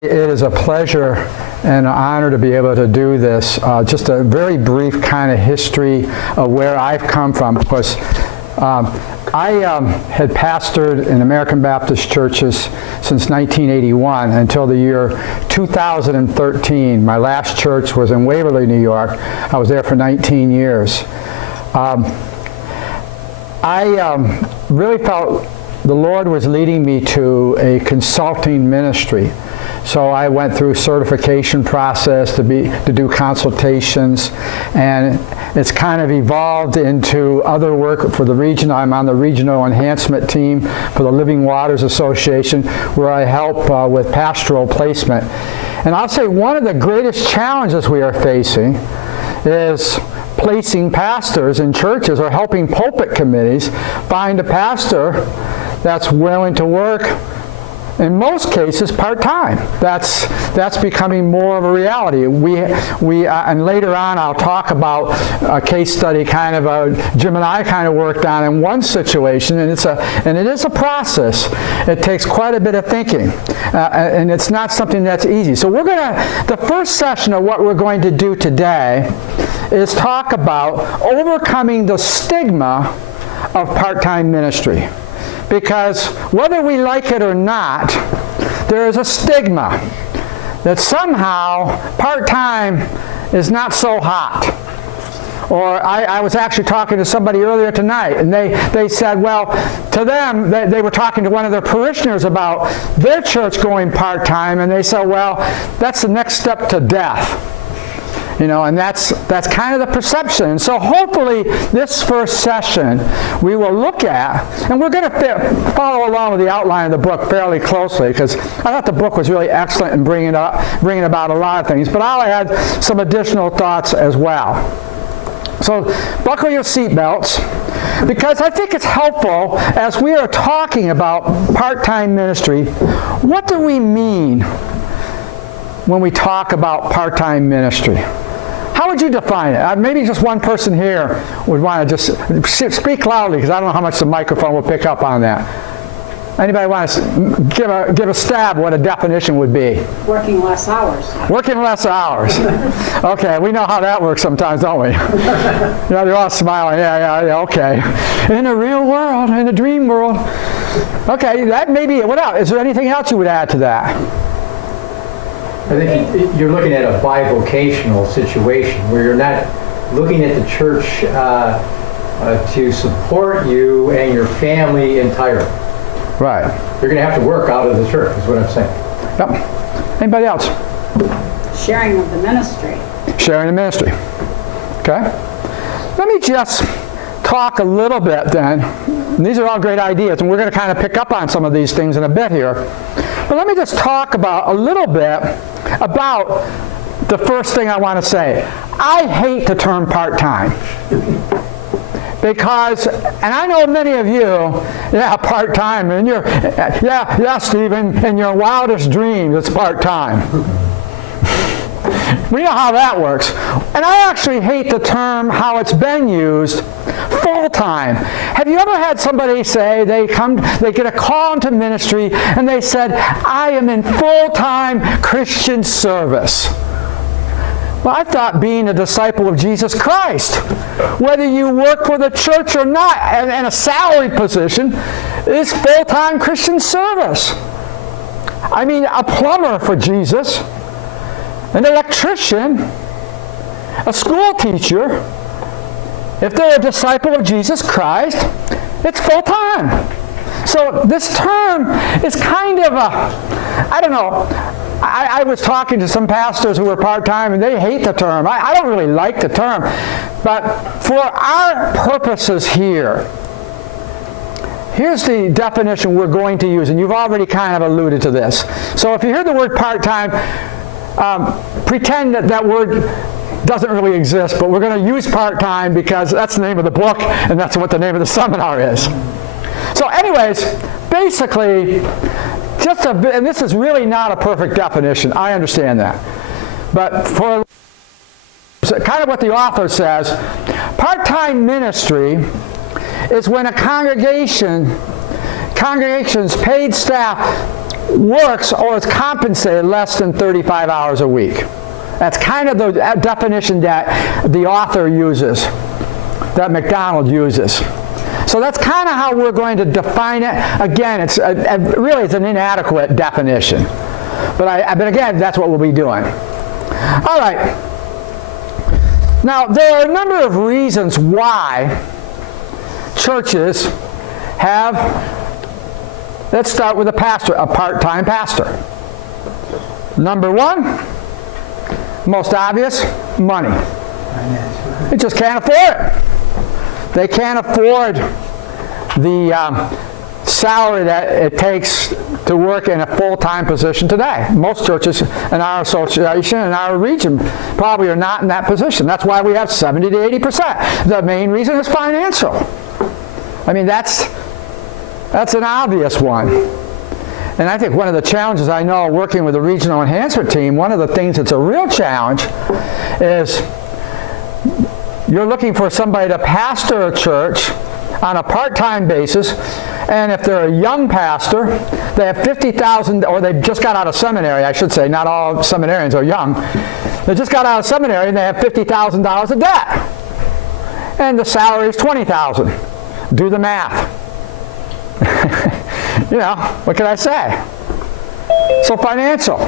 It is a pleasure and an honor to be able to do this. Just a very brief kind of history of where I've come from, because I had pastored in American Baptist churches since 1981 until the year 2013. My last church was in Waverly, New York. I was there for 19 years. I really felt the Lord was leading me to a consulting ministry. So I went through certification process to do consultations, and it's kind of evolved into other work for the region. I'm on the regional enhancement team for the Living Waters Association, where I help with pastoral placement. And I'll say one of the greatest challenges we are facing is placing pastors in churches, or helping pulpit committees find a pastor that's willing to work, in most cases, part-time. That's becoming more of a reality. And later on, I'll talk about a case study Jim and I kind of worked on in one situation, and it is a process. It takes quite a bit of thinking, and it's not something that's easy. So the first session of what we're going to do today is talk about overcoming the stigma of part-time ministry. Because whether we like it or not, there is a stigma that somehow part-time is not so hot. Or I was actually talking to somebody earlier tonight, and they said, well, to them, they were talking to one of their parishioners about their church going part-time, and they said, well, that's the next step to death. And that's kind of the perception. And so hopefully this first session we will look at, and we're going to follow along with the outline of the book fairly closely, because I thought the book was really excellent in bringing about a lot of things, but I'll add some additional thoughts as well. So buckle your seatbelts, because I think it's helpful as we are talking about part-time ministry. What do we mean when we talk about part-time ministry? How would you define it? Maybe just one person here would want to just speak loudly, because I don't know how much the microphone will pick up on that. Anybody want to give a stab what a definition would be? Working less hours. Working less hours. Okay, we know how that works sometimes, don't we? They're all smiling. Yeah, okay. In the real world, in the dream world. Okay, that may be it. What else? Is there anything else you would add to that? I think you're looking at a bivocational situation where you're not looking at the church to support you and your family entirely. Right. You're going to have to work out of the church, is what I'm saying. Yep. Anybody else? Sharing of the ministry. Sharing the ministry. Okay. Let me just talk a little bit then. And these are all great ideas, and we're going to kind of pick up on some of these things in a bit here. But let me just talk about a little bit about the first thing I want to say. I hate the term part-time. Because, and I know many of you, part-time, and Stephen, in your wildest dreams, it's part-time. We know how that works. And I actually hate the term, how it's been used, full-time. Have you ever had somebody say they get a call into ministry and they said, I am in full-time Christian service? Well, I thought being a disciple of Jesus Christ, whether you work for the church or not, and a salaried position, is full-time Christian service. I mean, a plumber for Jesus, an electrician, a school teacher, if they're a disciple of Jesus Christ, it's full-time. So this term is kind of I don't know. I was talking to some pastors who were part-time, and they hate the term. I don't really like the term. But for our purposes here, here's the definition we're going to use, and you've already kind of alluded to this. So if you hear the word part-time, pretend that word doesn't really exist, but we're going to use part-time because that's the name of the book, and that's what the name of the seminar is. So anyways, basically, and this is really not a perfect definition, I understand that. But for kind of what the author says, part-time ministry is when a congregation's paid staff works or is compensated less than 35 hours a week. That's kind of the definition that the author uses, that MacDonald uses. So that's kind of how we're going to define it. Again, it's really it's an inadequate definition. But again, that's what we'll be doing. All right. Now, there are a number of reasons why churches have, let's start with a pastor, a part-time pastor. Number one, most obvious, money. They just can't afford it. They can't afford the salary that it takes to work in a full-time position today. Most churches in our association, in our region, probably are not in that position. That's why we have 70 to 80%. The main reason is financial. I mean, that's an obvious one. And I think one of the challenges I know working with the regional enhancement team, one of the things that's a real challenge is you're looking for somebody to pastor a church on a part-time basis, and if they're a young pastor, they have $50,000, or they just got out of seminary, I should say, not all seminarians are young. They just got out of seminary and they have $50,000 of debt. And the salary is $20,000. Do the math. You know, what can I say? So financial.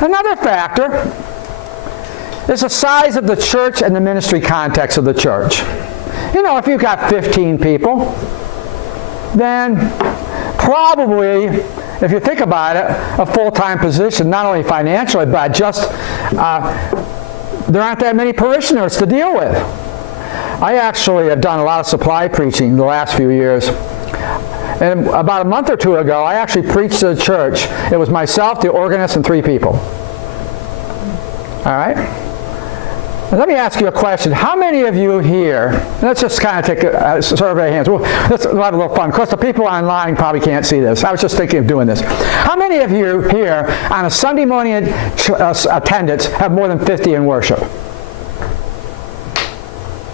Another factor is the size of the church and the ministry context of the church. You know, if you've got 15 people, then probably, if you think about it, a full-time position, not only financially, but just there aren't that many parishioners to deal with. I actually have done a lot of supply preaching the last few years. And about a month or two ago, I actually preached to a church. It was myself, the organist, and 3 people. All right? Now, let me ask you a question. How many of you here, let's just kind of take a survey of hands. Let's have a little fun. Of course, the people online probably can't see this. I was just thinking of doing this. How many of you here on a Sunday morning attendance have more than 50 in worship?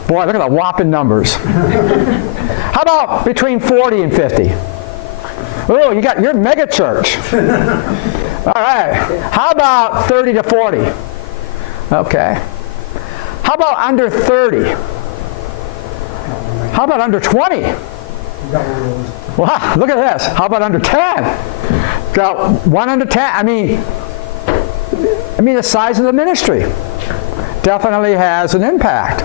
Boy, look at the whopping numbers. How about between 40 and 50? Oh, you're mega church. All right. How about 30 to 40? Okay. How about under 30? How about under 20? Wow, look at this. How about under 10? Got one under 10. I mean, the size of the ministry definitely has an impact.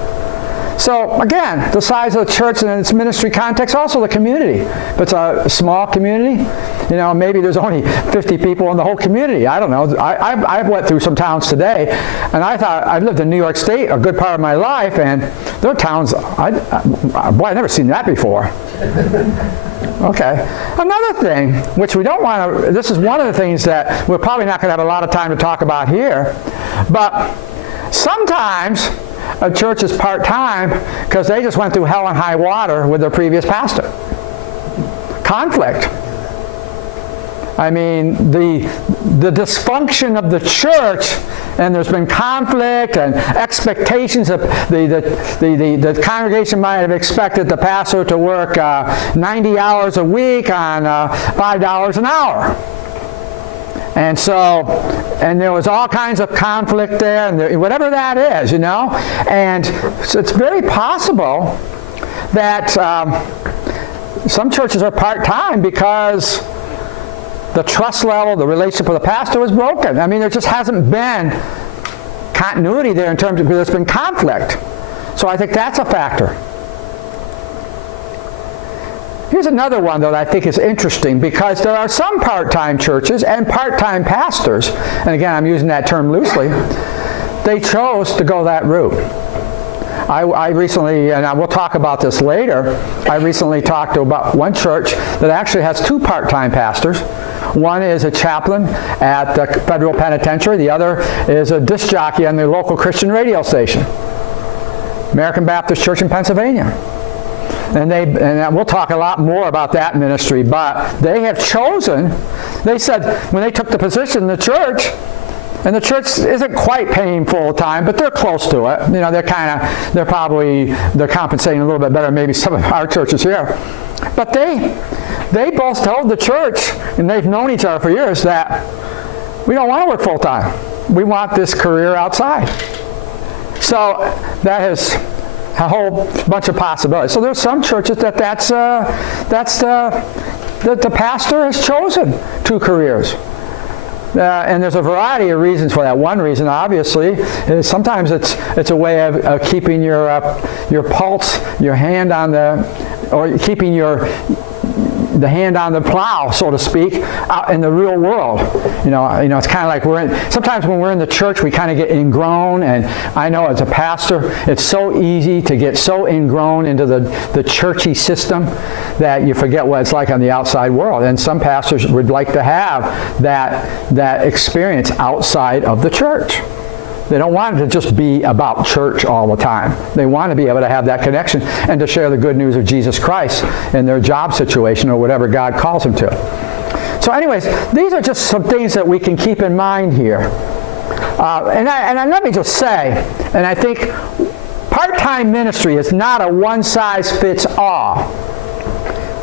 So again, the size of the church and its ministry context, also the community. If it's a small community, you know, maybe there's only 50 people in the whole community. I don't know. I went through some towns today, and I thought, I lived in New York State a good part of my life, and there are towns, boy, I've never seen that before. Okay. Another thing, which we don't want to, this is one of the things that we're probably not going to have a lot of time to talk about here, but sometimes a church is part-time because they just went through hell and high water with their previous pastor. Conflict. I mean, the dysfunction of the church, and there's been conflict and expectations of the congregation might have expected the pastor to work 90 hours a week on $5 an hour. And so, and there was all kinds of conflict there, and whatever that is, you know. And so it's very possible that some churches are part-time because the trust level, the relationship with the pastor was broken. I mean, there just hasn't been continuity there in terms of, there's been conflict. So I think that's a factor. Here's another one that I think is interesting, because there are some part-time churches and part-time pastors, and again, I'm using that term loosely, they chose to go that route. I recently, and we'll talk about this later, I recently talked to about one church that actually has 2 part-time pastors. One is a chaplain at the federal penitentiary. The other is a disc jockey on the local Christian radio station, American Baptist Church in Pennsylvania. And we'll talk a lot more about that ministry, but they have chosen, they said when they took the position in the church, and the church isn't quite paying full time, but they're close to it. You know, they're compensating a little bit better than maybe some of our churches here. But they both told the church, and they've known each other for years, that we don't want to work full-time. We want this career outside. So that is a whole bunch of possibilities. So there's some churches that the pastor has chosen 2 careers. And there's a variety of reasons for that. One reason, obviously, is sometimes it's a way of keeping your pulse, your hand on or keeping the hand on the plow, so to speak, out in the real world. You know, it's kind of like sometimes when we're in the church, we kind of get ingrown, and I know as a pastor, it's so easy to get so ingrown into the churchy system that you forget what it's like on the outside world. And some pastors would like to have that experience outside of the church. They don't want it to just be about church all the time. They want to be able to have that connection and to share the good news of Jesus Christ in their job situation or whatever God calls them to. So anyways, these are just some things that we can keep in mind here. And let me just say, and I think part-time ministry is not a one-size-fits-all.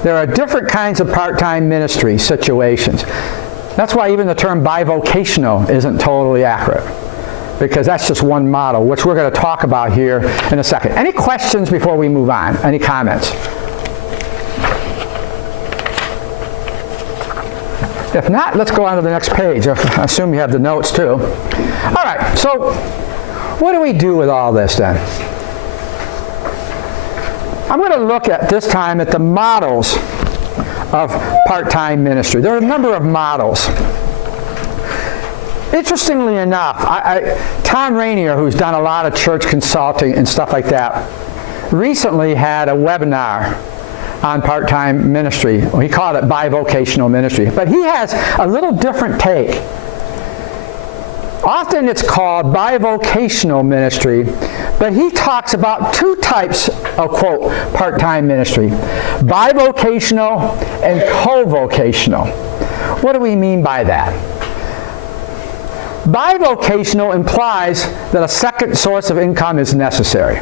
There are different kinds of part-time ministry situations. That's why even the term bivocational isn't totally accurate, because that's just one model, which we're going to talk about here in a second. Any questions before we move on? Any comments? If not, let's go on to the next page. I assume you have the notes too. All right, so what do we do with all this then? I'm going to look at this time at the models of part-time ministry. There are a number of models. Interestingly enough, Tom Rainier, who's done a lot of church consulting and stuff like that, recently had a webinar on part-time ministry. He called it bivocational ministry. But he has a little different take. Often it's called bivocational ministry, but he talks about 2 types of, quote, part-time ministry: bivocational and co-vocational. What do we mean by that? Bivocational implies that a second source of income is necessary.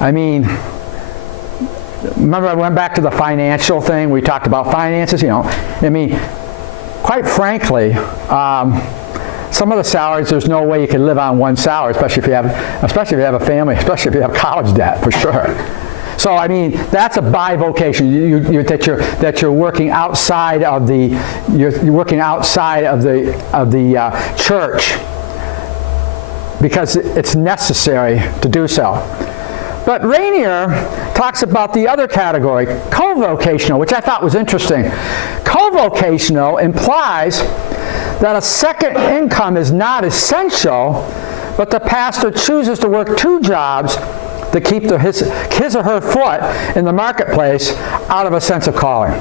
I mean, remember I went back to the financial thing? We talked about finances, you know. I mean, quite frankly, some of the salaries, there's no way you can live on one salary, especially if you have a family, especially if you have college debt, for sure. So I mean, that's a bivocation. That you're working outside of the church because it's necessary to do so. But Rainier talks about the other category, co-vocational, which I thought was interesting. Co-vocational implies that a second income is not essential, but the pastor chooses to work 2 jobs to keep his or her foot in the marketplace out of a sense of calling.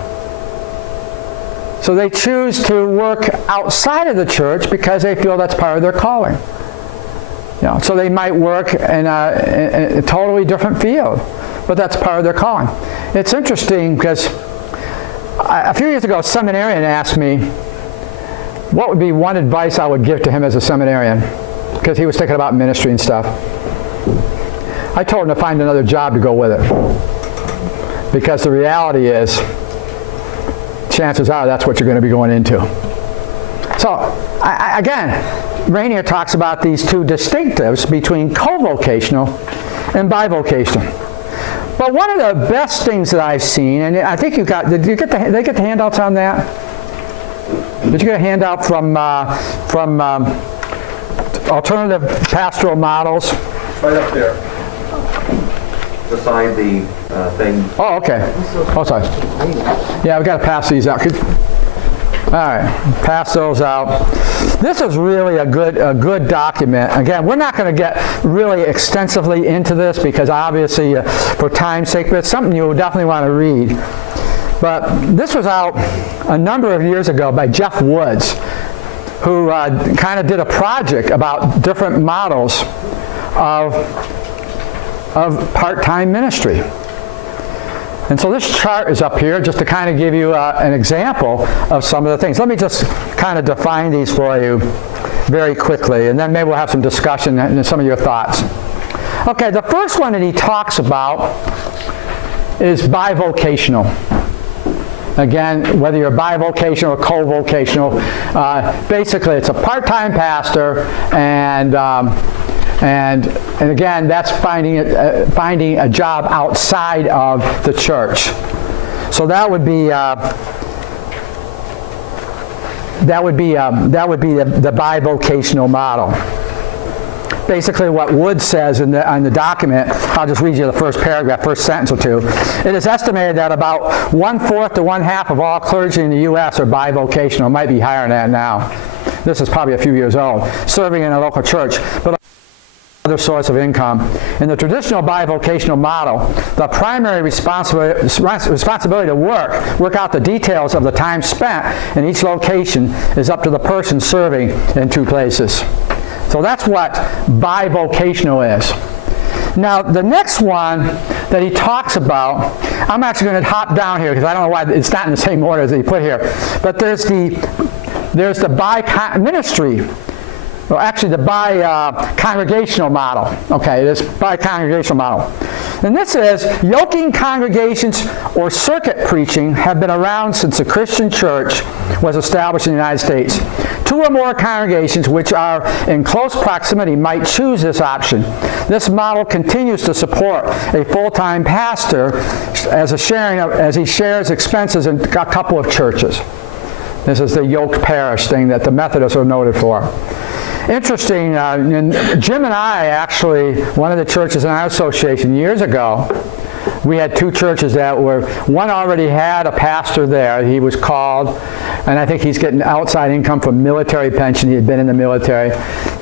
So they choose to work outside of the church because they feel that's part of their calling. You know, so they might work in a totally different field, but that's part of their calling. It's interesting because a few years ago, a seminarian asked me what would be one advice I would give to him as a seminarian, because he was thinking about ministry and stuff. I told him to find another job to go with it, because the reality is, chances are that's what you're going to be going into. So, again, Rainier talks about these 2 distinctives between co-vocational and bivocational. But one of the best things that I've seen, and I think did they get the handouts on that? Did you get a handout from Alternative Pastoral Models? Right up there. Beside the thing. Oh, okay. Oh, sorry. Yeah, we've got to pass these out. All right, pass those out. This is really a good document. Again, we're not going to get really extensively into this because obviously for time's sake, but it's something you definitely want to read. But this was out a number of years ago by Jeff Woods, who kind of did a project about different models of part-time ministry. And so this chart is up here just to kind of give you an example of some of the things. Let me just kind of define these for you very quickly, and then maybe we'll have some discussion and some of your thoughts. Okay, the first one that he talks about is bivocational. Again, whether you're bivocational or co-vocational, basically it's a part-time pastor, and again, that's finding a job outside of the church. So that would be the bivocational model. Basically what Wood says on the document, I'll just read you the first paragraph, first sentence or two. It is estimated that about 1/4 to 1/2 of all clergy in the U.S. are bivocational. It might be higher than that now. This is probably a few years old, serving in a local church, but other source of income. In the traditional bivocational model, the primary responsibility to work out the details of the time spent in each location is up to the person serving in two places. So that's what bivocational is. Now, the next one that he talks about, I'm actually going to hop down here because I don't know why it's not in the same order as he put here. But there's the bi-ministry, well, actually the bi-congregational model. Okay, this bi-congregational model. And this is, yoking congregations or circuit preaching have been around since the Christian church was established in the United States. Two or more congregations which are in close proximity might choose this option. This model continues to support a full-time pastor as he shares expenses in a couple of churches. This is the yoked parish thing that the Methodists are noted for. Interesting, Jim and I actually, one of the churches in our association years ago, we had two churches that were, one already had a pastor there. He was called, and I think he's getting outside income from military pension. He had been in the military.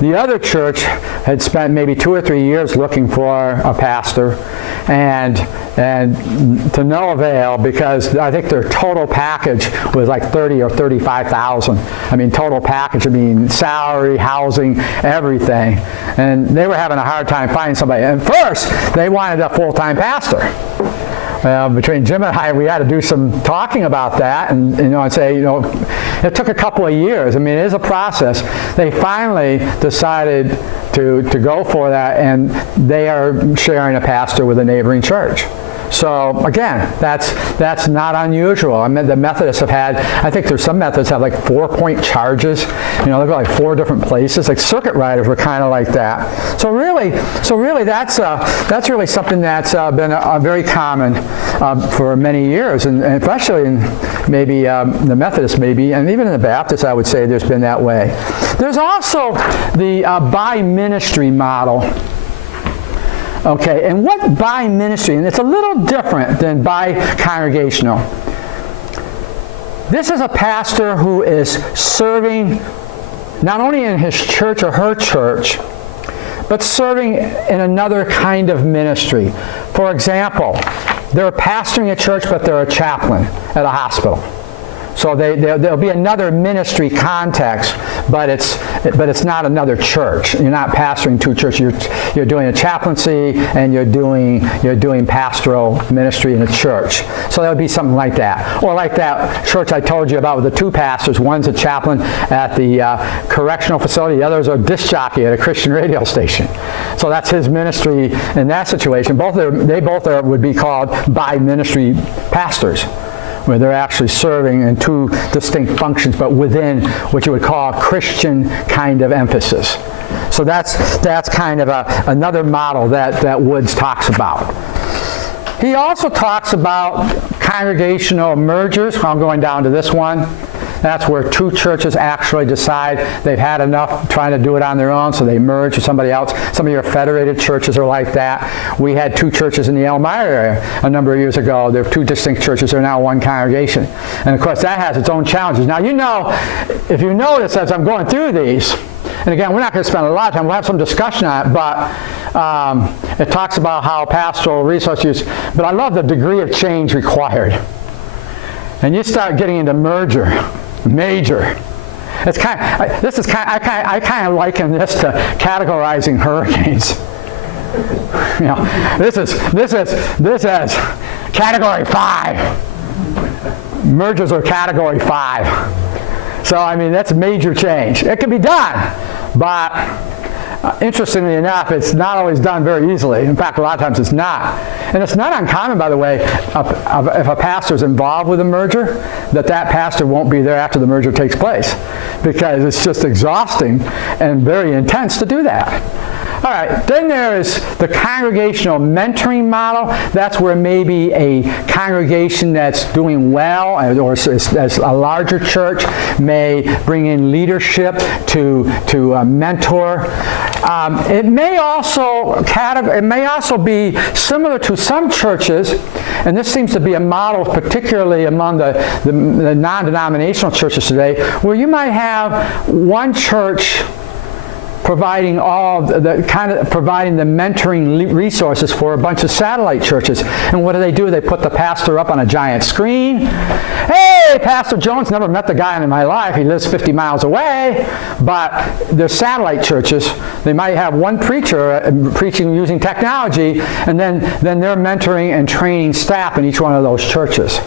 The other church had spent maybe 2 or 3 years looking for a pastor, and to no avail, because I think their total package was like $30,000 or $35,000. I mean, total package, I mean, salary, housing, everything. And they were having a hard time finding somebody. And first, they wanted a full-time pastor. Between Jim and I, we had to do some talking about that, and and say, it took a couple of years. I mean, it is a process. They finally decided to go for that, and they are sharing a pastor with a neighboring church. So again, that's not unusual. I mean, the Methodists have had, I think there's some Methodists have like 4-point charges. They've got like 4 different places. Like circuit riders were kind of like that. So really, that's really something that's been very common for many years, and especially in maybe the Methodists, maybe, and even in the Baptists, I would say there's been that way. There's also the bi-ministry model. Okay, and what bi-ministry? And it's a little different than bi-congregational. This is a pastor who is serving not only in his church or her church, but serving in another kind of ministry. For example, they're pastoring a church, but they're a chaplain at a hospital. So there'll be another ministry context, but it's not another church. You're not pastoring 2 churches. You're doing a chaplaincy, and you're doing pastoral ministry in a church. So that would be something like that. Or like that church I told you about with the 2 pastors. One's a chaplain at the correctional facility. The other's a disc jockey at a Christian radio station. So that's his ministry in that situation. They both would be called bi-ministry pastors, where they're actually serving in 2 distinct functions, but within what you would call a Christian kind of emphasis. So that's kind of another model that Woods talks about. He also talks about congregational mergers. I'm going down to this one. That's where 2 churches actually decide they've had enough trying to do it on their own, so they merge with somebody else. Some of your federated churches are like that. We had 2 churches in the Elmira area a number of years ago. They're 2 distinct churches. They're now one congregation. And of course, that has its own challenges. Now, if you notice as I'm going through these, and again, we're not going to spend a lot of time. We'll have some discussion on it, but it talks about how pastoral resource use. But I love the degree of change required. And you start getting into major. It's I kind of liken this to categorizing hurricanes. This is category 5. Mergers are category 5. So I mean, that's major change. It can be done, but Interestingly enough, it's not always done very easily. In fact, a lot of times it's not. And it's not uncommon, by the way, if a pastor is involved with a merger, that pastor won't be there after the merger takes place, because it's just exhausting and very intense to do that. All right, then there is the congregational mentoring model. That's where maybe a congregation that's doing well, or as a larger church, may bring in leadership to mentor. It may also be similar to some churches, and this seems to be a model particularly among the non-denominational churches today, where you might have one church providing providing the mentoring resources for a bunch of satellite churches. And what do? They put the pastor up on a giant screen. Hey, Pastor Jones, never met the guy in my life. He lives 50 miles away. But they're satellite churches. They might have one preacher preaching using technology, and then they're mentoring and training staff in each one of those churches.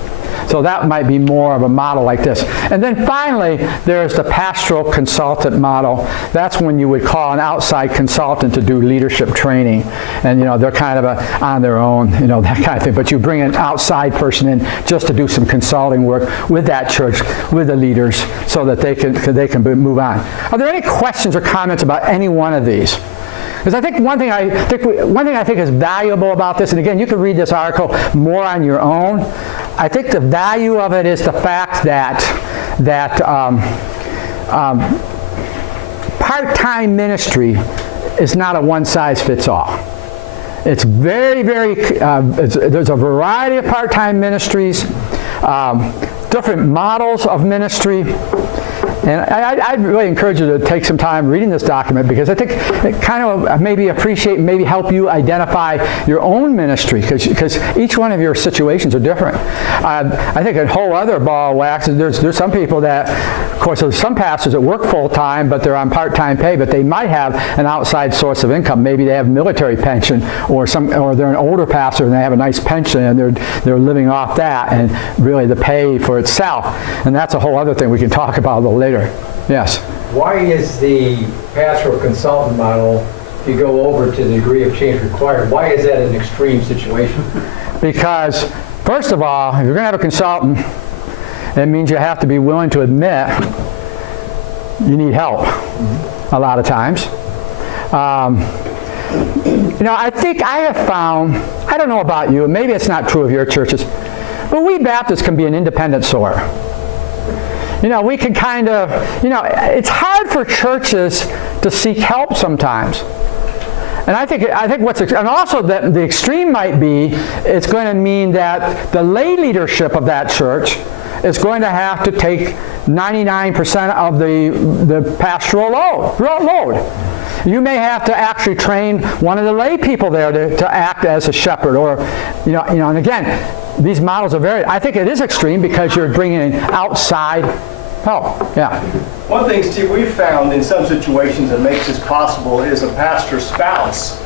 So that might be more of a model like this. And then finally, there's the pastoral consultant model. That's when you would call an outside consultant to do leadership training. And, they're kind of on their own, that kind of thing. But you bring an outside person in just to do some consulting work with that church, with the leaders, so that they can move on. Are there any questions or comments about any one of these? Because I think one thing I think is valuable about this, and again, you can read this article more on your own. I think the value of it is the fact that part-time ministry is not a one-size-fits-all. It's very, very. There's a variety of part-time ministries, different models of ministry. And I'd really encourage you to take some time reading this document, because I think it kind of maybe help you identify your own ministry, because each one of your situations are different. I think a whole other ball of wax is there's some people that, of course, there's some pastors that work full-time, but they're on part-time pay, but they might have an outside source of income. Maybe they have military pension, or they're an older pastor and they have a nice pension and they're living off that, and really the pay for itself. And that's a whole other thing we can talk about a little later. Yes? Why is the pastoral consultant model, if you go over to the degree of change required, why is that an extreme situation? Because, first of all, if you're going to have a consultant, it means you have to be willing to admit you need help a lot of times. I think I have found, I don't know about you, maybe it's not true of your churches, but we Baptists can be an independent sort. We can kind of, it's hard for churches to seek help sometimes. And I think and also that the extreme might be, it's going to mean that the lay leadership of that church is going to have to take 99% of the pastoral load. You may have to actually train one of the lay people there to act as a shepherd, or, and again, these models are I think it is extreme, because you're bringing in outside help. Yeah. One thing, Steve, we've found in some situations that makes this possible is a pastor's spouse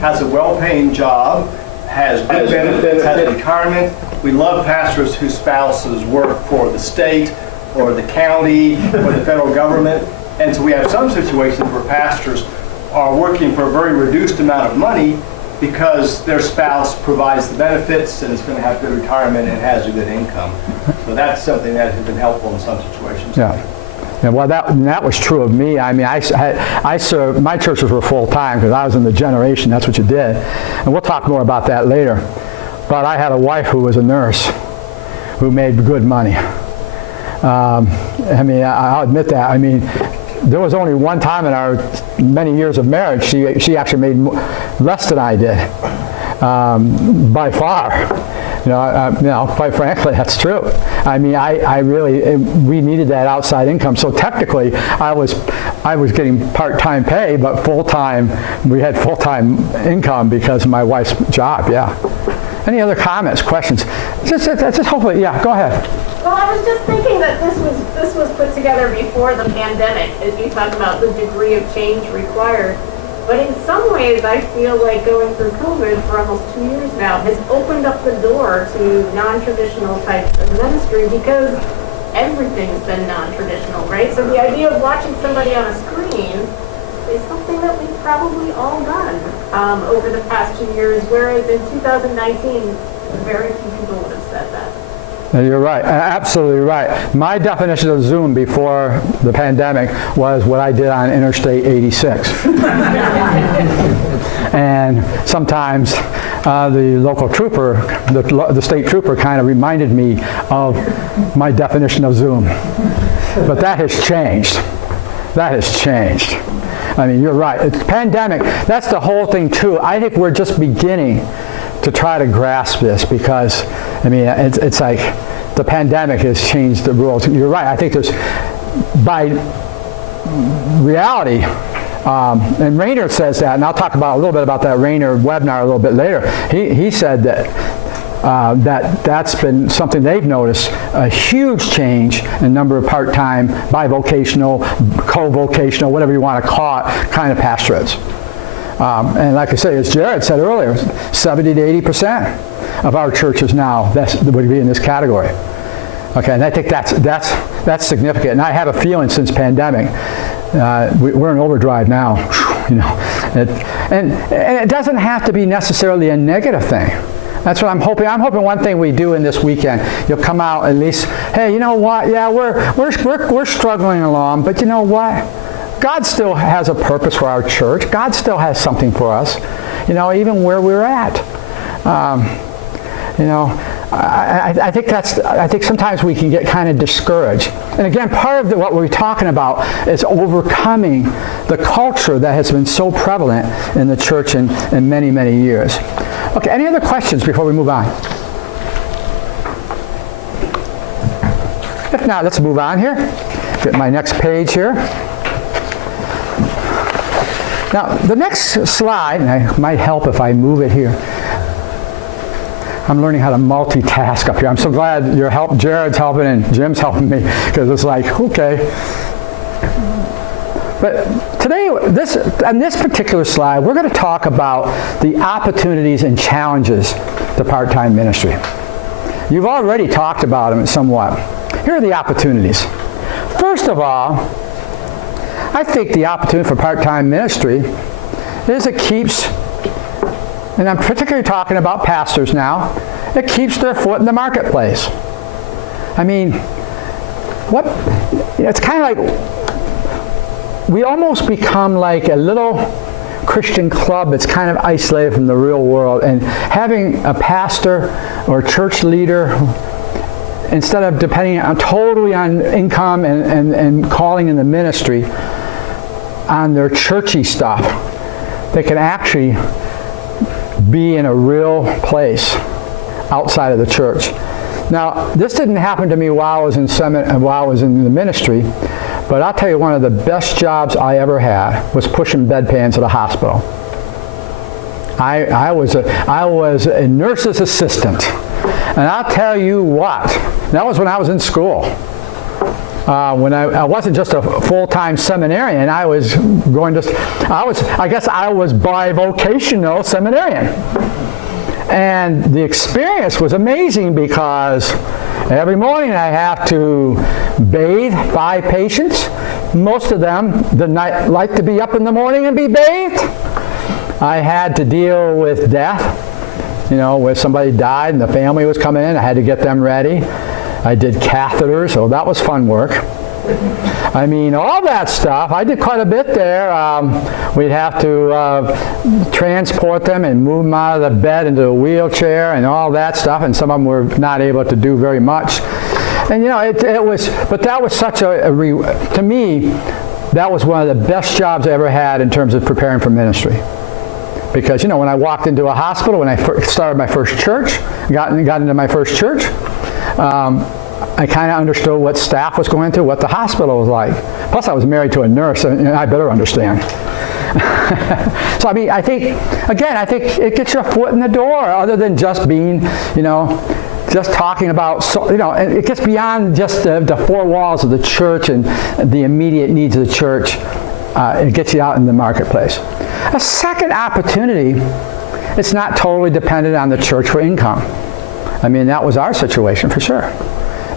has a well-paying job, has good benefits, has retirement. We love pastors whose spouses work for the state or the county or the federal government. And so we have some situations where pastors are working for a very reduced amount of money because their spouse provides the benefits and is going to have good retirement and has a good income. So that's something that has been helpful in some situations. Yeah. Yeah, well, that was true of me. I mean, I served, my churches were full-time because I was in the generation, that's what you did. And we'll talk more about that later. But I had a wife who was a nurse who made good money. I'll admit that. I mean, there was only one time in our many years of marriage she actually made less than I did, by far. Quite frankly, that's true. I mean, we needed that outside income. So technically, I was getting part-time pay, but full-time, we had full-time income because of my wife's job. Yeah. Any other comments, questions? Just hopefully, yeah. Go ahead. Well, I was just thinking that this was put together before the pandemic, as you talk about the degree of change required. But in some ways, I feel like going through COVID for almost 2 years now has opened up the door to non-traditional types of ministry, because everything's been non-traditional, right? So the idea of watching somebody on a screen is something that we've probably all done over the past 2 years, whereas in 2019, very few people would have said that. You're right, absolutely right. My definition of Zoom before the pandemic was what I did on Interstate 86. And sometimes the local trooper, the state trooper kind of reminded me of my definition of Zoom. But that has changed. That has changed. I mean, you're right. It's pandemic, that's the whole thing too. I think we're just beginning to try to grasp this because, I mean, it's like the pandemic has changed the rules. You're right. I think there's, by reality, and Rayner says that, and I'll talk about a little bit about that Rayner webinar a little bit later. He said that that's been something they've noticed, a huge change in number of part-time, bivocational, co-vocational, whatever you want to call it, kind of pastorates. And like I say, as Jared said earlier, 70 to 80% of our churches now would be in this category. Okay, and I think that's significant. And I have a feeling since pandemic, we're in overdrive now. You know, and it doesn't have to be necessarily a negative thing. That's what I'm hoping. I'm hoping one thing we do in this weekend, you'll come out at least, hey, you know what? Yeah, we're struggling along, but you know what? God still has a purpose for our church. God still has something for us, you know, even where we're at. You know, I think sometimes we can get kind of discouraged. And again, part of what we're talking about is overcoming the culture that has been so prevalent in the church in many, many years. Okay, any other questions before we move on? If not, let's move on here. Get my next page here. Now, the next slide, and it might help if I move it here. I'm learning how to multitask up here. I'm so glad your help, Jared's helping and Jim's helping me, because it's like, okay. But today, on this particular slide, we're going to talk about the opportunities and challenges to part-time ministry. You've already talked about them somewhat. Here are the opportunities. First of all, I think the opportunity for part-time ministry is it keeps, and I'm particularly talking about pastors now, it keeps their foot in the marketplace. I mean, it's kind of like, we almost become like a little Christian club that's kind of isolated from the real world, and having a pastor or church leader, instead of depending totally on income and calling in the ministry, on their churchy stuff, they can actually be in a real place outside of the church. Now, this didn't happen to me while I was in the ministry, but I'll tell you, one of the best jobs I ever had was pushing bedpans at a hospital. I was a nurse's assistant, and I'll tell you what, that was when I was in school. When I wasn't just a full-time seminarian, I was bivocational seminarian. And the experience was amazing because every morning I have to bathe 5 patients. Most of them like to be up in the morning and be bathed. I had to deal with death, you know, where somebody died and the family was coming in. I had to get them ready. I did catheters, so that was fun work. I mean, all that stuff, I did quite a bit there. We'd have to transport them and move them out of the bed into a wheelchair and all that stuff, and some of them were not able to do very much. And you know, but that was such to me, that was one of the best jobs I ever had in terms of preparing for ministry. Because, you know, when I walked into a hospital, when I started my first church, got into my first church, I kind of understood what staff was going through, what the hospital was like. Plus, I was married to a nurse, and I better understand. So, I mean, I think it gets your foot in the door, other than just being, you know, just talking about, you know, it gets beyond just the 4 walls of the church and the immediate needs of the church. It gets you out in the marketplace. A second opportunity, it's not totally dependent on the church for income. I mean, that was our situation for sure.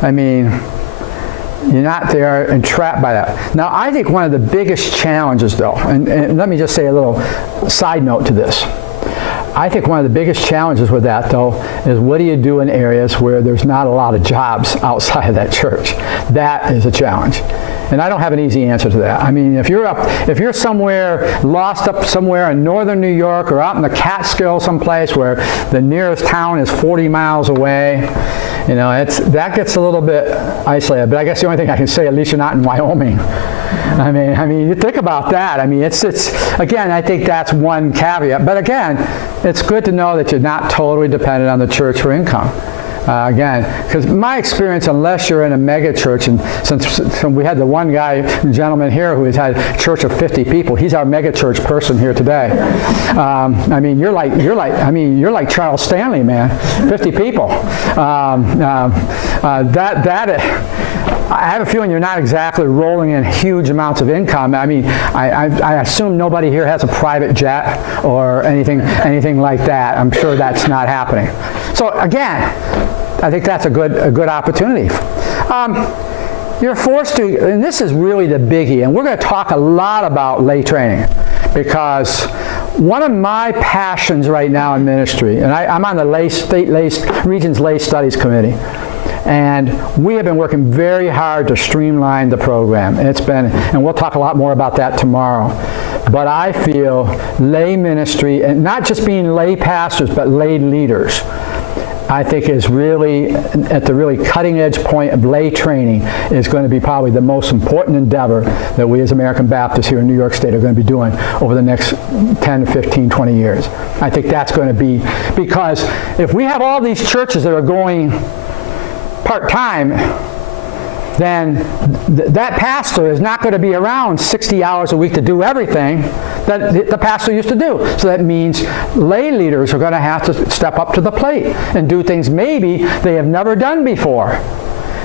I mean, You're not there entrapped by that. Now, I think one of the biggest challenges, though, and let me just say a little side note to this. I think one of the biggest challenges with that, though, is what do you do in areas where there's not a lot of jobs outside of that church? That is a challenge. And I don't have an easy answer to that. I mean, if you're somewhere, lost up somewhere in northern New York or out in the Catskills someplace where the nearest town is 40 miles away, you know, that gets a little bit isolated. But I guess the only thing I can say, at least you're not in Wyoming. I mean, you think about that. I mean, it's again, I think that's one caveat. But again, it's good to know that you're not totally dependent on the church for income. Again, because my experience, unless you're in a mega church, and since we had the one gentleman here who has had a church of 50 people, he's our mega church person here today. I mean, you're like Charles Stanley, man, 50 people. I have a feeling you're not exactly rolling in huge amounts of income. I mean, I assume nobody here has a private jet or anything like that. I'm sure that's not happening. So again, I think that's a good opportunity. You're forced to, and this is really the biggie, and we're going to talk a lot about lay training, because one of my passions right now in ministry, and I'm on the Region's Lay Studies Committee, and we have been working very hard to streamline the program. And we'll talk a lot more about that tomorrow. But I feel lay ministry, and not just being lay pastors, but lay leaders, I think is really at the really cutting edge point of lay training is going to be probably the most important endeavor that we as American Baptists here in New York State are going to be doing over the next 10, 15, 20 years. I think that's going to be, because if we have all these churches that are going part-time, then that pastor is not going to be around 60 hours a week to do everything that the pastor used to do. So that means lay leaders are going to have to step up to the plate and do things maybe they have never done before.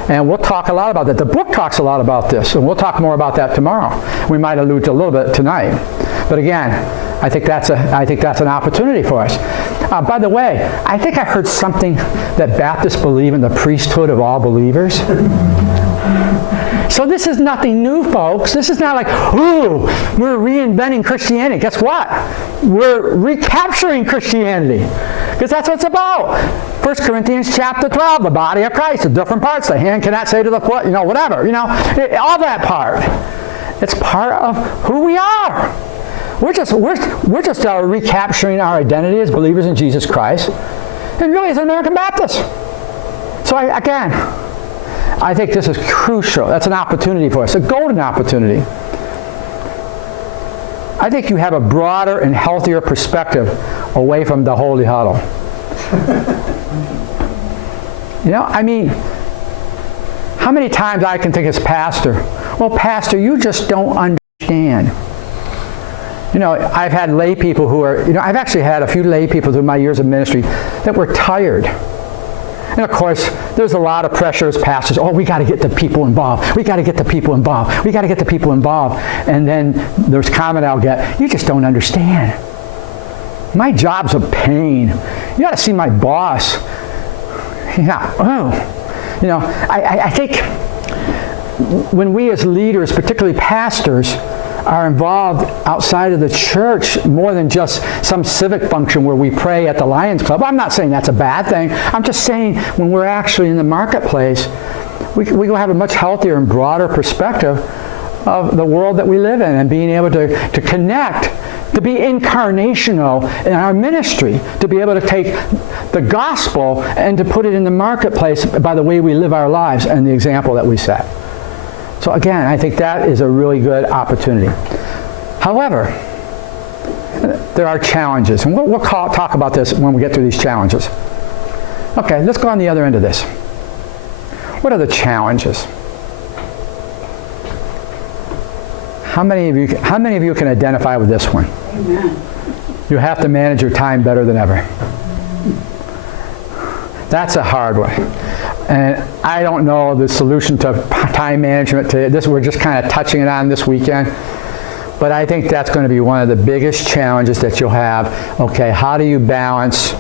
And we'll talk a lot about that. The book talks a lot about this, and we'll talk more about that tomorrow. We might allude to a little bit tonight. But again, I think that's an opportunity for us. By the way, I think I heard something that Baptists believe in the priesthood of all believers. So this is nothing new, folks. This is not like, ooh, we're reinventing Christianity. Guess what? We're recapturing Christianity, because that's what it's about. 1 Corinthians chapter 12, the body of Christ, the different parts. The hand cannot say to the foot, whatever, all that part. It's part of who we are. We're just recapturing our identity as believers in Jesus Christ, and really as an American Baptist. So I think this is crucial. That's an opportunity for us, a golden opportunity. I think you have a broader and healthier perspective away from the holy huddle. How many times I can think as pastor, well, pastor, you just don't understand. I've had lay people who are, I've actually had a few lay people through my years of ministry that were tired. And of course, there's a lot of pressure as pastors. Oh, we got to get the people involved. We got to get the people involved. We got to get the people involved. And then there's comment I'll get, you just don't understand. My job's a pain. You got to see my boss. I think when we as leaders, particularly pastors, are involved outside of the church more than just some civic function where we pray at the Lions Club. I'm not saying that's a bad thing. I'm just saying when we're actually in the marketplace, we will have a much healthier and broader perspective of the world that we live in, and being able to connect, to be incarnational in our ministry, to be able to take the gospel and to put it in the marketplace by the way we live our lives and the example that we set. So again, I think that is a really good opportunity. However, there are challenges, and we'll talk about this when we get through these challenges. Okay, let's go on the other end of this. What are the challenges? How many of you can identify with this one? Amen. You have to manage your time better than ever. That's a hard one. And I don't know the solution to time management to this. We're just kind of touching it on this weekend. But I think that's going to be one of the biggest challenges that you'll have. Okay, how do you balance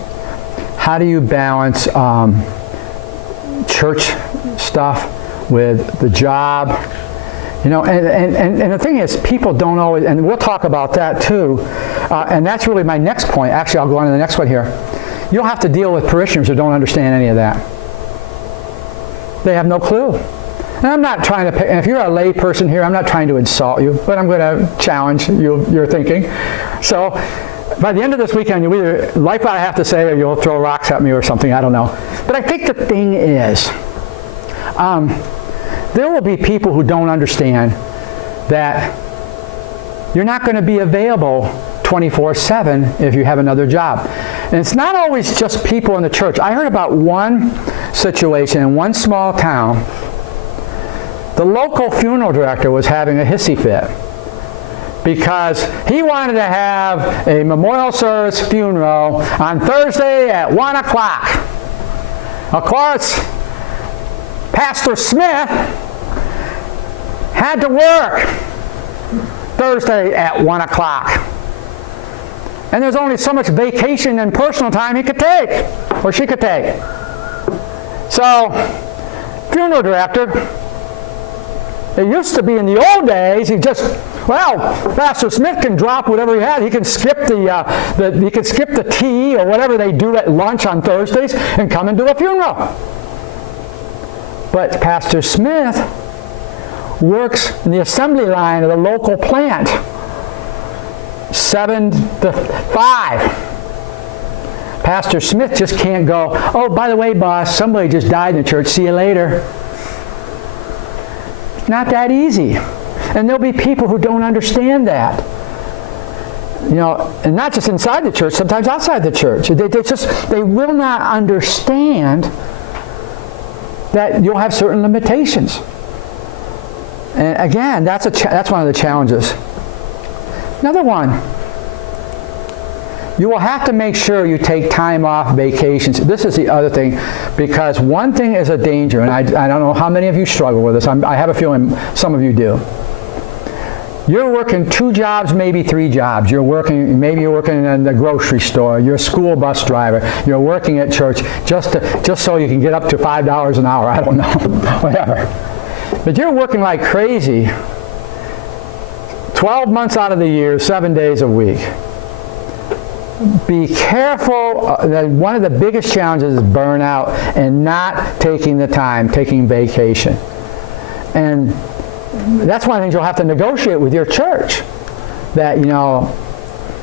church stuff with the job. You know, and the thing is, people don't always, and we'll talk about that too, and that's really my next point. Actually, I'll go on to the next one here. You'll have to deal with parishioners who don't understand any of that. They have no clue. And I'm not trying to pick, and if you're a lay person here, I'm not trying to insult you, but I'm going to challenge your thinking. So by the end of this weekend, you'll either like what I have to say or you'll throw rocks at me or something, I don't know. But I think the thing is, there will be people who don't understand that you're not going to be available 24/7 if you have another job. And it's not always just people in the church. I heard about one situation in one small town. The local funeral director was having a hissy fit because he wanted to have a memorial service funeral on Thursday at 1 o'clock. Of course, Pastor Smith had to work Thursday at 1 o'clock. And there's only so much vacation and personal time he could take, or she could take. So, funeral director, it used to be in the old days, he just, well, Pastor Smith can drop whatever he had. He can skip the tea or whatever they do at lunch on Thursdays and come and do a funeral. But Pastor Smith works in the assembly line of the local plant, 7 to 5. Pastor Smith just can't go, oh, by the way, boss, somebody just died in the church, see you later. It's not that easy. And there'll be people who don't understand that. You know, and not just inside the church, sometimes outside the church. They will not understand that you'll have certain limitations. And again, that's one of the challenges. Another one, you will have to make sure you take time off, vacations. This is the other thing, because one thing is a danger, and I don't know how many of you struggle with this. I have a feeling some of you do. You're working 2 jobs, maybe 3 jobs. Maybe you're working in the grocery store. You're a school bus driver. You're working at church just so you can get up to $5 an hour. I don't know, whatever. But you're working like crazy 12 months out of the year, 7 days a week. Be careful. One of the biggest challenges is burnout and not taking the time, taking vacation. And that's one of the things you'll have to negotiate with your church. That,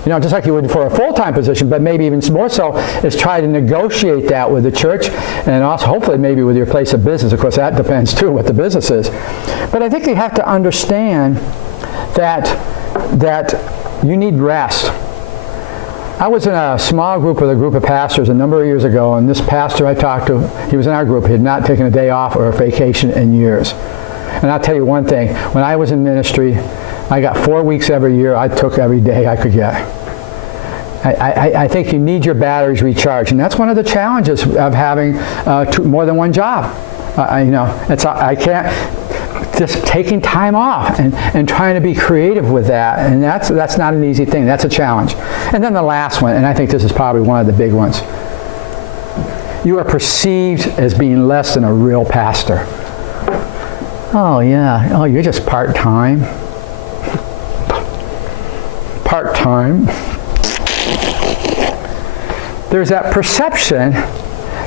just like you would for a full-time position, but maybe even more so, is try to negotiate that with the church, and also hopefully maybe with your place of business. Of course, that depends too what the business is. But I think you have to understand that you need rest. I was in a small group with a group of pastors a number of years ago, and this pastor I talked to, he was in our group. He had not taken a day off or a vacation in years. And I'll tell you one thing, when I was in ministry, I got 4 weeks every year. I took every day I could get. I think you need your batteries recharged, and that's one of the challenges of having more than one job. I can't, just taking time off and trying to be creative with that, and that's not an easy thing. That's a challenge. And then the last one, and I think this is probably one of the big ones. You are perceived as being less than a real pastor. Oh yeah, oh you're just part-time. Part-time. There's that perception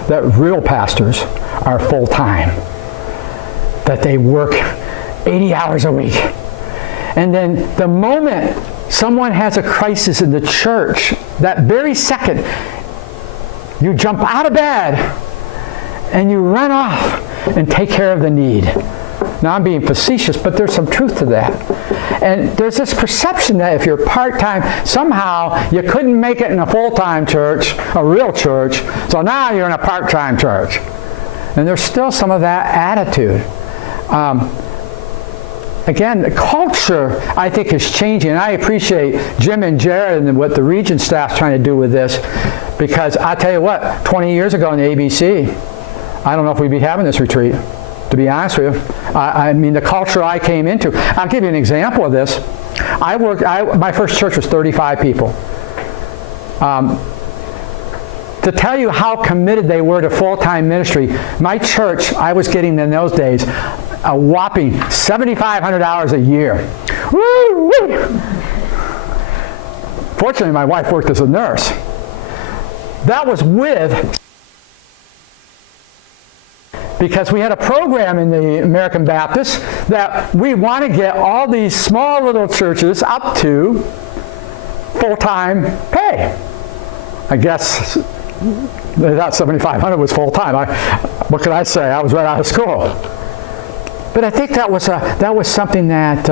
that real pastors are full-time, that they work 80 hours a week. And then the moment someone has a crisis in the church, that very second, you jump out of bed and you run off and take care of the need. Now I'm being facetious, but there's some truth to that. And there's this perception that if you're part-time, somehow you couldn't make it in a full-time church, a real church, so now you're in a part-time church. And there's still some of that attitude. Again, the culture, I think, is changing. And I appreciate Jim and Jared and what the region staff's trying to do with this, because I tell you what, 20 years ago in the ABC, I don't know if we'd be having this retreat, to be honest with you. I mean, the culture I came into, I'll give you an example of this. My first church was 35 people. To tell you how committed they were to full-time ministry, my church, I was getting in those days, a whopping $7,500 a year. Woo, woo. Fortunately, my wife worked as a nurse. That was because we had a program in the American Baptist that we want to get all these small little churches up to full-time pay. I guess they thought $7,500 was full-time. What could I say? I was right out of school. But I think that was something that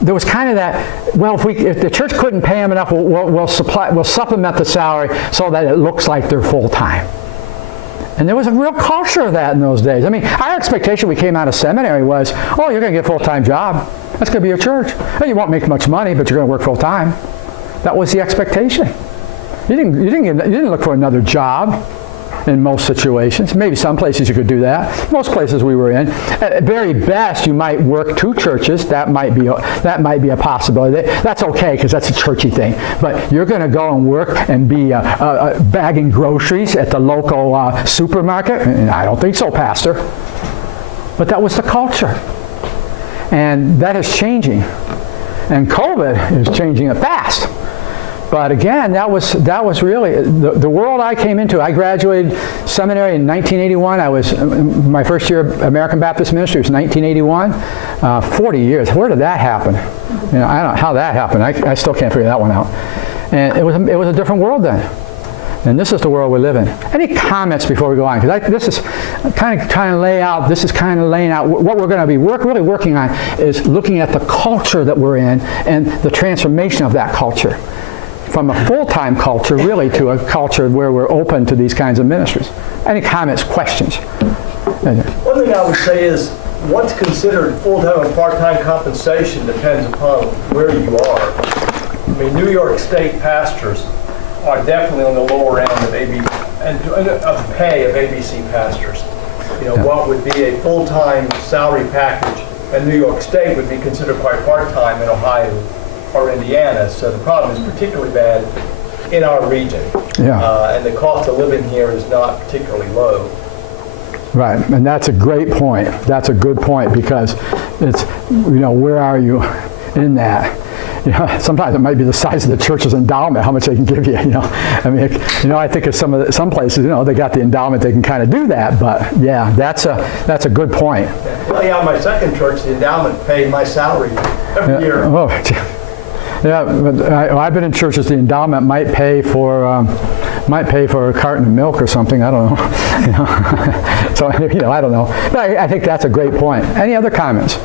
there was kind of that. Well, if the church couldn't pay them enough, we'll supplement the salary so that it looks like they're full-time. And there was a real culture of that in those days. I mean, our expectation when we came out of seminary was, oh, you're going to get a full-time job. That's going to be your church. Well, you won't make much money, but you're going to work full-time. That was the expectation. You didn't look for another job in most situations. Maybe some places you could do that. Most places we were in, at very best, you might work 2 churches. That might be a possibility. That's okay because that's a churchy thing. But you're going to go and work and be bagging groceries at the local supermarket? I don't think so, Pastor. But that was the culture, and that is changing. And COVID is changing it fast. But again, that was really the world I came into. I graduated seminary in 1981. I was my first year of American Baptist ministry was 1981. 40 years. Where did that happen? You know, I don't know how that happened. I still can't figure that one out. And it was a different world then. And this is the world we live in. Any comments before we go on? Because this is kind of trying to lay out. This is kind of laying out what we're going to be really working on is looking at the culture that we're in and the transformation of that culture. From a full-time culture, really, to a culture where we're open to these kinds of ministries. Any comments, questions? One thing I would say is what's considered full-time and part-time compensation depends upon where you are. I mean, New York State pastors are definitely on the lower end of pay of ABC pastors. You know, what would be a full-time salary package in New York State would be considered quite part-time in Ohio or Indiana, so the problem is particularly bad in our region. Yeah. And the cost of living here is not particularly low. Right, and that's a great point. That's a good point because it's, you know, where are you in that? You know, sometimes it might be the size of the church's endowment, how much they can give you. You know, I mean, you know, I think of some places, you know, they got the endowment, they can kind of do that. But yeah, that's a good point. Well, yeah, my second church, the endowment paid my salary every year. Oh, yeah, but I've been in churches. The endowment might pay for a carton of milk or something. I don't know. You know? So you know, I don't know. But I think that's a great point. Any other comments?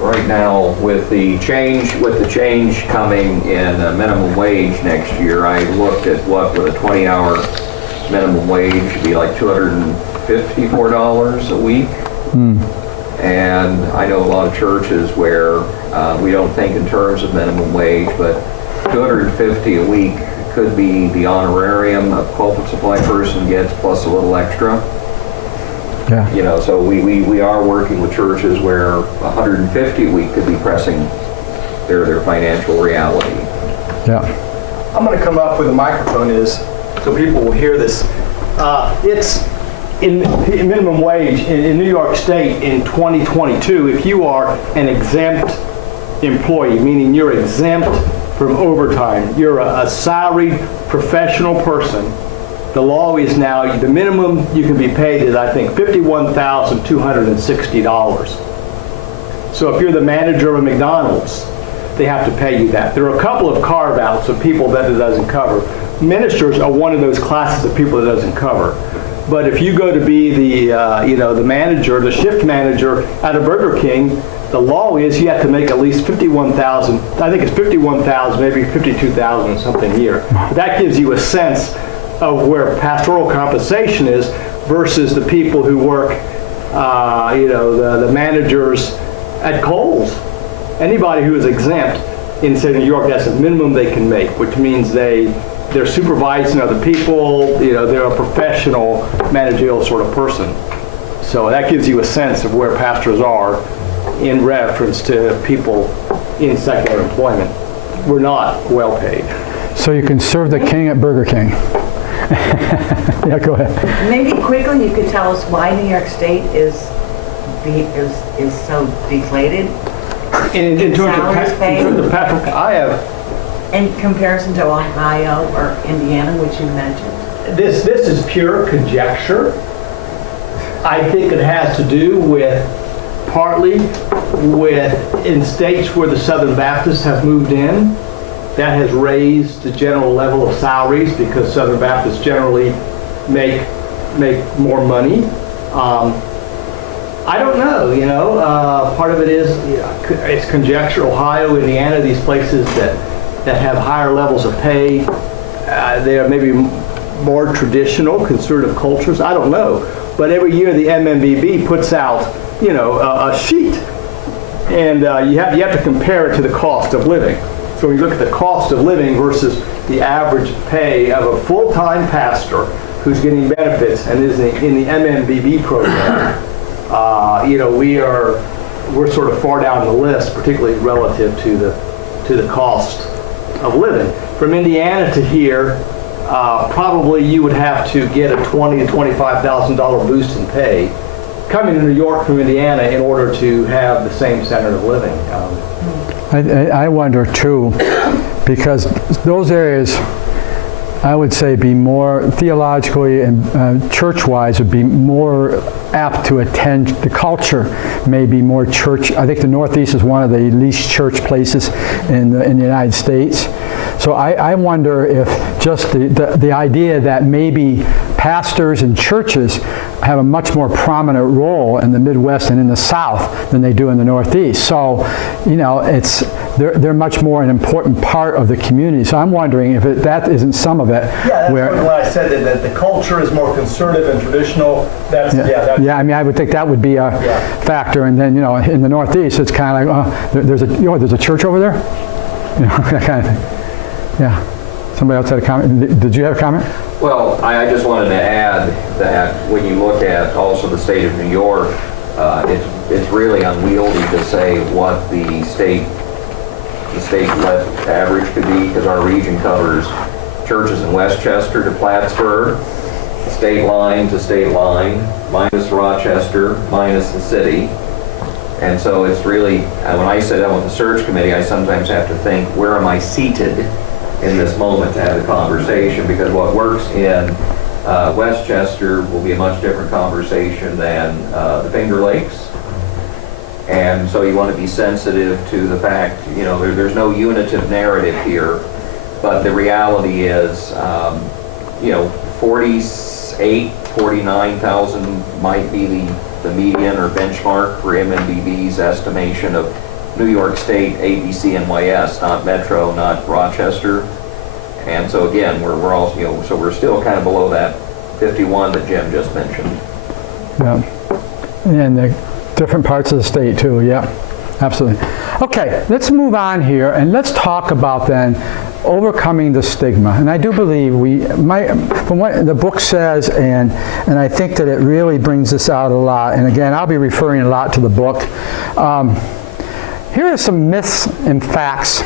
Right now, with the change coming in minimum wage next year, I looked at what with a 20-hour minimum wage would be like $254 a week. And I know a lot of churches where we don't think in terms of minimum wage, but $250 a week could be the honorarium a pulpit supply person gets plus a little extra. Yeah. You know, so we are working with churches where $150 a week could be pressing their financial reality. Yeah. I'm going to come up with a microphone so people will hear this. It's in minimum wage in New York State in 2022, if you are an exempt employee, meaning you're exempt from overtime, you're a salaried professional person, the law is now, the minimum you can be paid is, I think, $51,260. So if you're the manager of a McDonald's, they have to pay you that. There are a couple of carve-outs of people that it doesn't cover. Ministers are one of those classes of people it doesn't cover. But if you go to be the the manager, the shift manager at a Burger King, the law is you have to make at least $51,000. I think it's $51,000, maybe $52,000 something a year. That gives you a sense of where pastoral compensation is versus the people who work, the managers at Kohl's. Anybody who is exempt in, say, New York, that's the minimum they can make, which means they're supervising other people, they're a professional managerial sort of person. So that gives you a sense of where pastors are in reference to people in secular employment. We're not well paid. So you can serve the king at Burger King. Yeah, go ahead. Maybe quickly you could tell us why New York State is is so deflated In terms Salaries paid? of pastoral, I have, in comparison to Ohio or Indiana, which you mentioned? this is pure conjecture. I think it has to do with, partly with, in states where the Southern Baptists have moved in, that has raised the general level of salaries because Southern Baptists generally make more money. I don't know, part of it is, it's conjecture. Ohio, Indiana, these places that have higher levels of pay, they are maybe more traditional conservative cultures. I don't know. But every year the MMBB puts out, a sheet. And you have to compare it to the cost of living. So when you look at the cost of living versus the average pay of a full-time pastor who's getting benefits and is in the MMBB program, we're sort of far down the list, particularly relative to the cost of living. From Indiana to here, probably you would have to get a $20,000 to $25,000 boost in pay coming to New York from Indiana in order to have the same standard of living. I wonder too, because those areas, I would say, be more theologically and church-wise would be more apt to attend. The culture may be more church. I think the Northeast is one of the least church places in the United States. So I wonder if just the idea that maybe pastors and churches have a much more prominent role in the Midwest and in the South than they do in the Northeast. So, they're much more an important part of the community. So I'm wondering if that isn't some of it. Yeah, that's when I said that the culture is more conservative and traditional. I mean, I would think that would be a factor. And then, in the Northeast, it's kind of like, there's a church over there? That kind of thing. Yeah. Somebody else had a comment? Did you have a comment? Well, I just wanted to add that when you look at also the state of New York, it's really unwieldy to say what the state average could be, because our region covers churches in Westchester to Plattsburgh, state line to state line, minus Rochester, minus the city. And so it's really, when I sit down with the search committee, I sometimes have to think, where am I seated in this moment to have the conversation? Because what works in Westchester will be a much different conversation than the Finger Lakes. And so you want to be sensitive to the fact, there's no unitive narrative here, but the reality is, 48, 49,000 might be the median or benchmark for MMBB's estimation of New York State, ABC, NYS, not Metro, not Rochester. And so again, we're also, so we're still kind of below that 51 that Jim just mentioned. Yeah. And the different parts of the state too, yeah, absolutely. Okay, let's move on here and let's talk about then overcoming the stigma. And I do believe from what the book says, and I think that it really brings this out a lot, and again, I'll be referring a lot to the book. Here are some myths and facts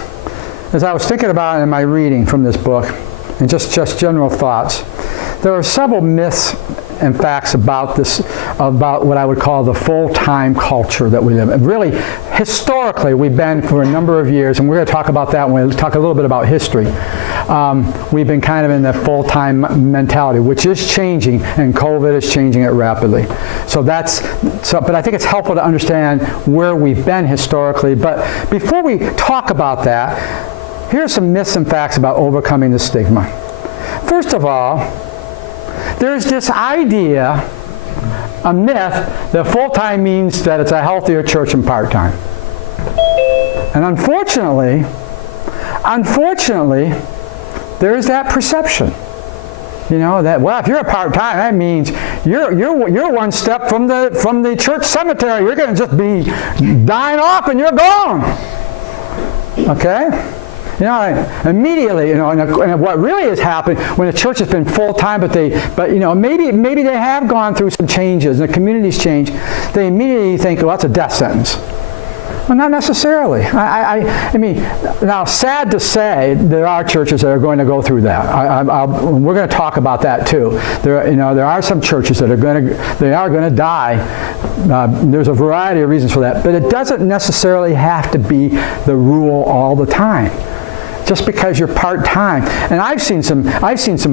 as I was thinking about it in my reading from this book, and just general thoughts. There are several myths and facts about what I would call the full-time culture that we live in. Really, historically, we've been for a number of years, and we're going to talk about that when we talk a little bit about history. We've been kind of in the full-time mentality, which is changing, and COVID is changing it rapidly. But I think it's helpful to understand where we've been historically. But before we talk about that, here are some myths and facts about overcoming the stigma. First of all, there's this idea, a myth, that full-time means that it's a healthier church than part-time. And unfortunately, there is that perception. That, well, if you're a part-time, that means you're one step from the church cemetery. You're going to just be dying off and you're gone. Okay? Immediately, and what really has happened when a church has been full-time, but maybe they have gone through some changes and the community's changed, they immediately think, well, that's a death sentence. Well, not necessarily. I mean, now, sad to say, there are churches that are going to go through that. We're going to talk about that too. There are some churches that are going to die. There's a variety of reasons for that, but it doesn't necessarily have to be the rule all the time. Just because you're part-time, and I've seen some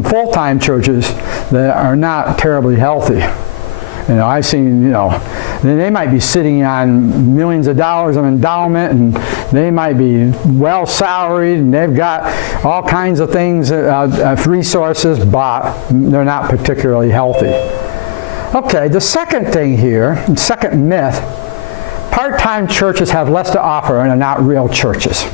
full-time churches that are not terribly healthy. I've seen, they might be sitting on millions of dollars of endowment, and they might be well salaried, and they've got all kinds of things, resources, but they're not particularly healthy. Okay, the second thing here, second myth, part-time churches have less to offer and are not real churches.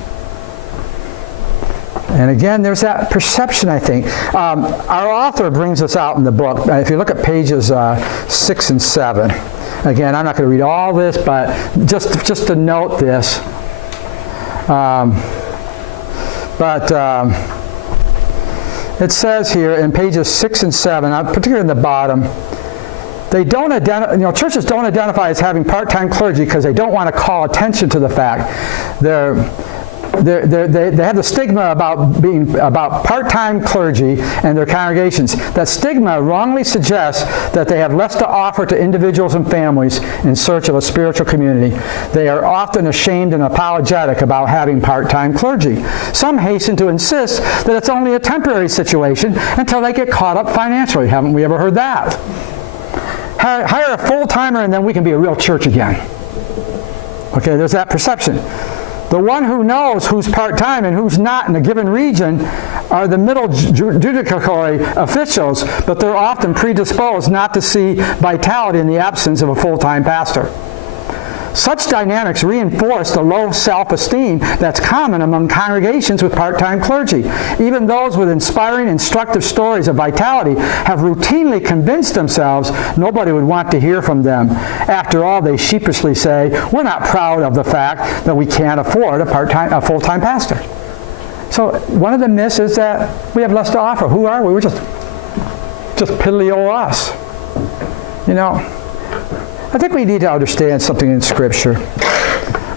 And again, there's that perception, I think. Our author brings this out in the book. If you look at pages 6 and 7, again, I'm not going to read all this, but just to note this. It says here in pages 6 and 7, particularly in the bottom, they don't identify, churches don't identify as having part-time clergy because they don't want to call attention to the fact they have the stigma about part-time clergy and their congregations. That stigma wrongly suggests that they have less to offer to individuals and families in search of a spiritual community. They are often ashamed and apologetic about having part-time clergy. Some hasten to insist that it's only a temporary situation until they get caught up financially. Haven't we ever heard that? Hire a full-timer and then we can be a real church again. Okay, there's that perception. The one who knows who's part-time and who's not in a given region are the middle judicatory officials, but they're often predisposed not to see vitality in the absence of a full-time pastor. Such dynamics reinforce the low self-esteem that's common among congregations with part-time clergy. Even those with inspiring, instructive stories of vitality have routinely convinced themselves nobody would want to hear from them. After all, they sheepishly say, we're not proud of the fact that we can't afford a full-time pastor. So one of the myths is that we have less to offer. Who are we? We're just piddly old us. I think we need to understand something in Scripture.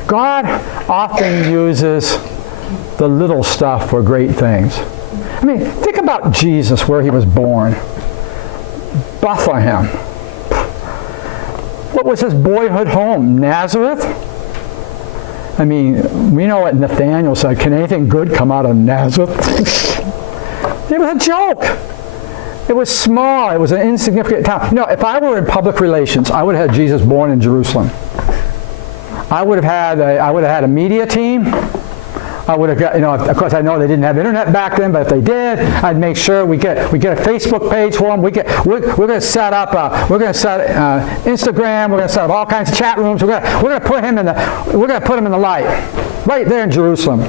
God often uses the little stuff for great things. I mean, think about Jesus, where he was born. Bethlehem. What was his boyhood home? Nazareth? I mean, we know what Nathaniel said, can anything good come out of Nazareth? It was a joke. It was small. It was an insignificant town. If I were in public relations, I would have had Jesus born in Jerusalem. I would have had a media team. I would have got, of course I know they didn't have internet back then, but if they did, I'd make sure we get a Facebook page for them. We're going to set up Instagram. We're going to set up all kinds of chat rooms. We're going to put him in the light, right there in Jerusalem.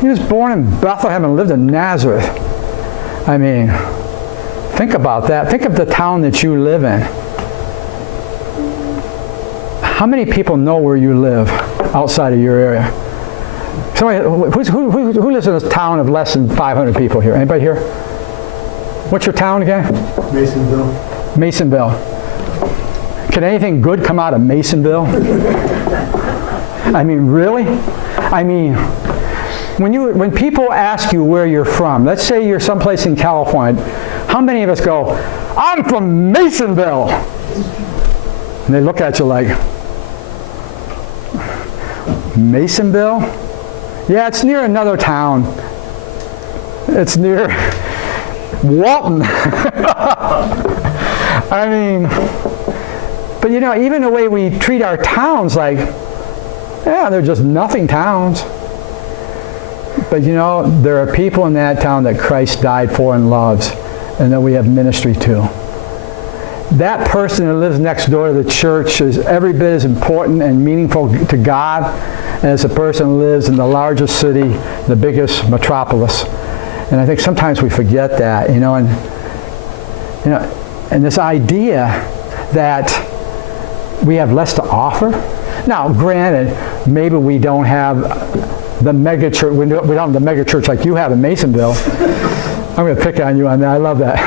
He was born in Bethlehem and lived in Nazareth. I mean, think about that. Think of the town that you live in. How many people know where you live outside of your area? Somebody, who lives in a town of less than 500 people here? Anybody here? What's your town again? Masonville. Can anything good come out of Masonville? I mean, really? I mean, when people ask you where you're from, let's say you're someplace in California, how many of us go, I'm from Masonville? And they look at you like, Masonville? Yeah, it's near another town. It's near Walton. I mean, but even the way we treat our towns, like, yeah, they're just nothing towns. But there are people in that town that Christ died for and loves, and that we have ministry to. That person who lives next door to the church is every bit as important and meaningful to God as the person who lives in the largest city, the biggest metropolis. And I think sometimes we forget that, and this idea that we have less to offer. Now, granted, maybe we don't have the mega church. We don't have the mega church like you have in Masonville. I'm going to pick on you on that. I love that.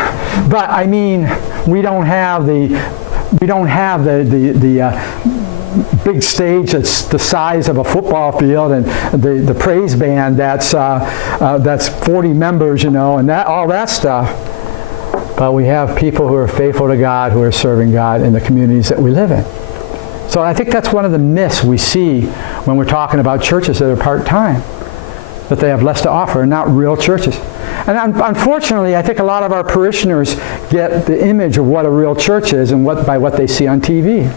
But I mean, we don't have the big stage that's the size of a football field, and the praise band that's 40 members, and all that stuff. But we have people who are faithful to God, who are serving God in the communities that we live in. So I think that's one of the myths we see when we're talking about churches that are part-time, that they have less to offer, and not real churches. And unfortunately, I think a lot of our parishioners get the image of what a real church is and by what they see on TV.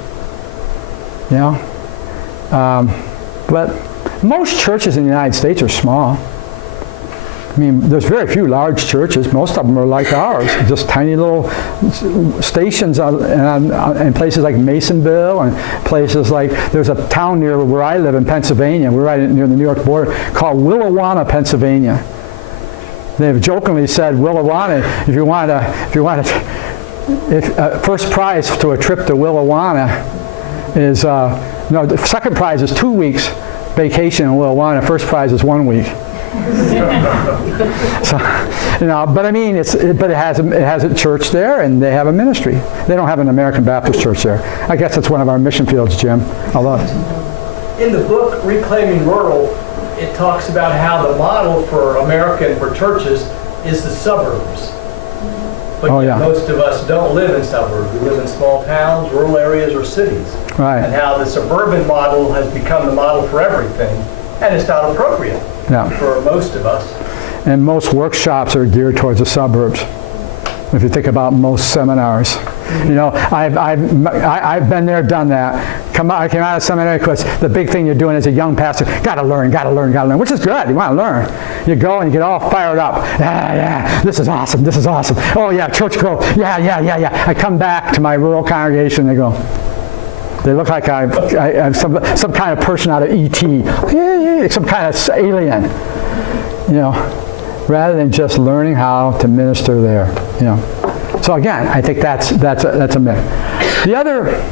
But most churches in the United States are small. I mean, there's very few large churches. Most of them are like ours, just tiny little stations in places like Masonville, and places like, there's a town near where I live in Pennsylvania, we're right near the New York border, called Willawanna, Pennsylvania. They've jokingly said, Willawanna, first prize to a trip to Willawanna is, the second prize is 2 weeks vacation in Willawanna, first prize is 1 week. So, but I mean, it has a church there, and they have a ministry. They don't have an American Baptist church there. I guess that's one of our mission fields, Jim. Although, in the book Reclaiming Rural, it talks about how the model for America and for churches is the suburbs. But most of us don't live in suburbs. We live in small towns, rural areas, or cities. Right. And how the suburban model has become the model for everything, and it's not appropriate for most of us. And most workshops are geared towards the suburbs. If you think about most seminars, I've been there, done that. I came out of seminary because the big thing you're doing as a young pastor, got to learn, which is good. You want to learn. You go and you get all fired up. Yeah, this is awesome. Oh yeah, church growth. Yeah. I come back to my rural congregation. They look like I'm some kind of person out of E.T. Some kind of alien. Rather than just learning how to minister there. So again, I think that's a myth. The other,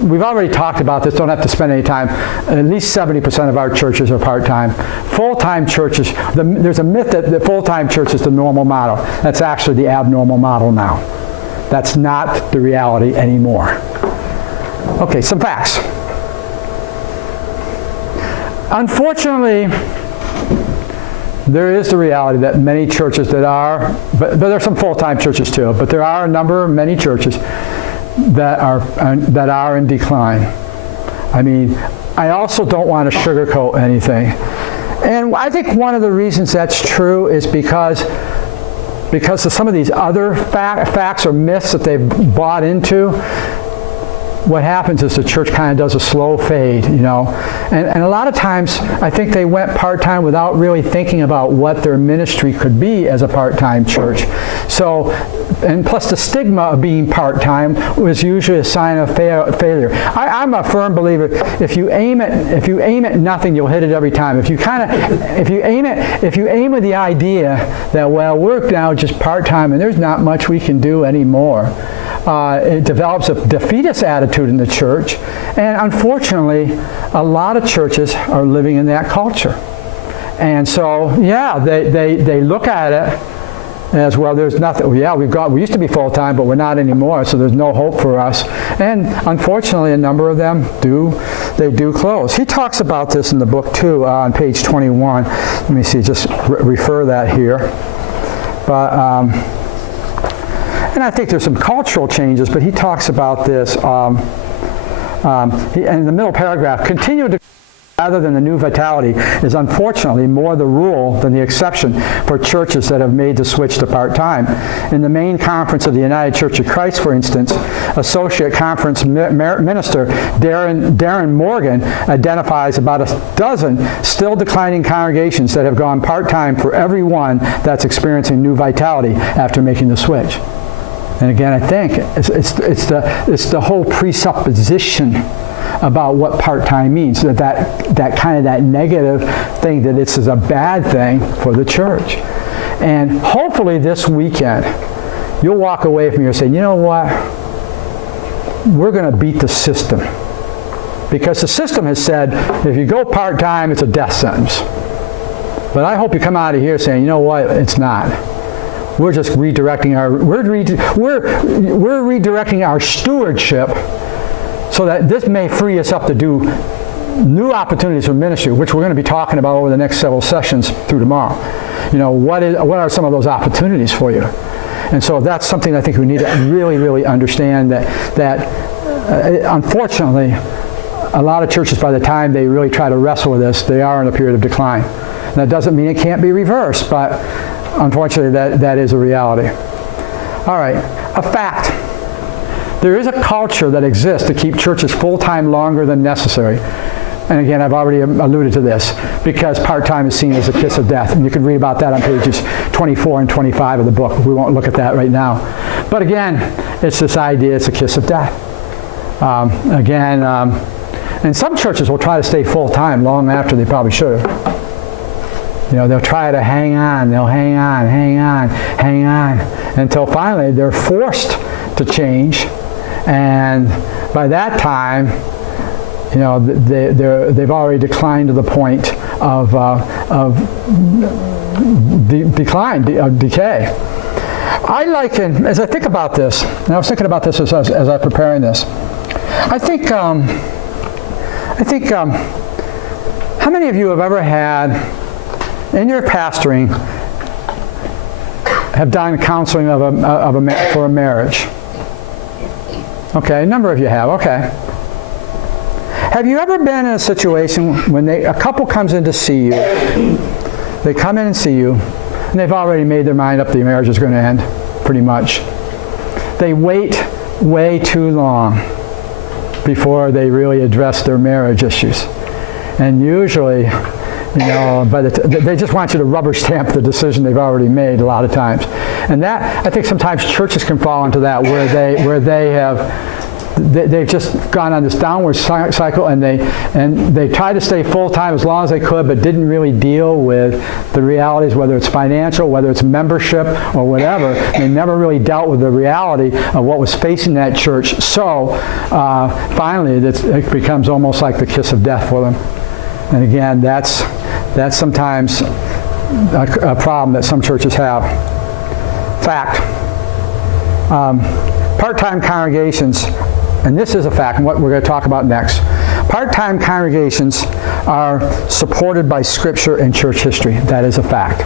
we've already talked about this, don't have to spend any time. At least 70% of our churches are part-time. Full-time churches, there's a myth that the full-time church is the normal model. That's actually the abnormal model now. That's not the reality anymore. Okay, some facts. Unfortunately, there is the reality that many churches that are, but there are some full-time churches too, but there are many churches that are in decline. I mean, I also don't want to sugarcoat anything. And I think one of the reasons that's true is because of some of these other facts or myths that they've bought into. What happens is the church kind of does a slow fade, And a lot of times, I think they went part-time without really thinking about what their ministry could be as a part-time church. So, and plus the stigma of being part-time was usually a sign of failure. I'm a firm believer, if you aim at nothing, you'll hit it every time. If you aim with the idea that, well, we're now just part-time and there's not much we can do anymore, it develops a defeatist attitude in the church, and unfortunately, a lot of churches are living in that culture. And so, they look at it as, well, there's nothing. Yeah, we used to be full-time, but we're not anymore, so there's no hope for us. And unfortunately, a number of them do close. He talks about this in the book too, on page 21. Let me see, just refer that here. But and I think there's some cultural changes, but he talks about this in the middle paragraph. Continue to rather than the new vitality is unfortunately more the rule than the exception for churches that have made the switch to part-time. In the main conference of the United Church of Christ, for instance, Associate Conference Minister Darren Morgan identifies about a dozen still declining congregations that have gone part-time for every one that's experiencing new vitality after making the switch. And again, I think it's the whole presupposition about what part-time means, that kind of that negative thing that this is a bad thing for the church. And hopefully this weekend, you'll walk away from here saying, you know what? We're going to beat the system. Because the system has said, if you go part-time, it's a death sentence. But I hope you come out of here saying, you know what? It's not. We're just redirecting our stewardship so so that this may free us up to do new opportunities for ministry, which we're going to be talking about over the next several sessions through tomorrow. What are some of those opportunities for you? And so that's something I think we need to really, really understand, that unfortunately, a lot of churches, by the time they really try to wrestle with this, they are in a period of decline. And that doesn't mean it can't be reversed, but unfortunately, that is a reality. All right, a fact. There is a culture that exists to keep churches full-time longer than necessary. And again, I've already alluded to this, because part-time is seen as a kiss of death. And you can read about that on pages 24 and 25 of the book. We won't look at that right now. But again, it's this idea, it's a kiss of death. And some churches will try to stay full-time long after they probably should have. They'll try to hang on, they'll hang on, until finally they're forced to change. And by that time, they've already declined to the point of decay. I liken, as I think about this, and I was thinking about this as I was preparing this, I think, how many of you have ever had, in your pastoring, have done counseling for a marriage? Okay, a number of you have, okay. Have you ever been in a situation when a couple comes in to see you, they come in and see you, and they've already made their mind up the marriage is going to end, pretty much. They wait way too long before they really address their marriage issues. And usually, they just want you to rubber stamp the decision they've already made a lot of times. And that, I think sometimes churches can fall into that, where they've just gone on this downward cycle, and they tried to stay full-time as long as they could, but didn't really deal with the realities, whether it's financial, whether it's membership, or whatever. They never really dealt with the reality of what was facing that church. So finally, it becomes almost like the kiss of death for them. And again, that's sometimes a problem that some churches have. Fact. Part-time congregations, and this is a fact, and what we're going to talk about next. Part-time congregations are supported by Scripture and church history. That is a fact.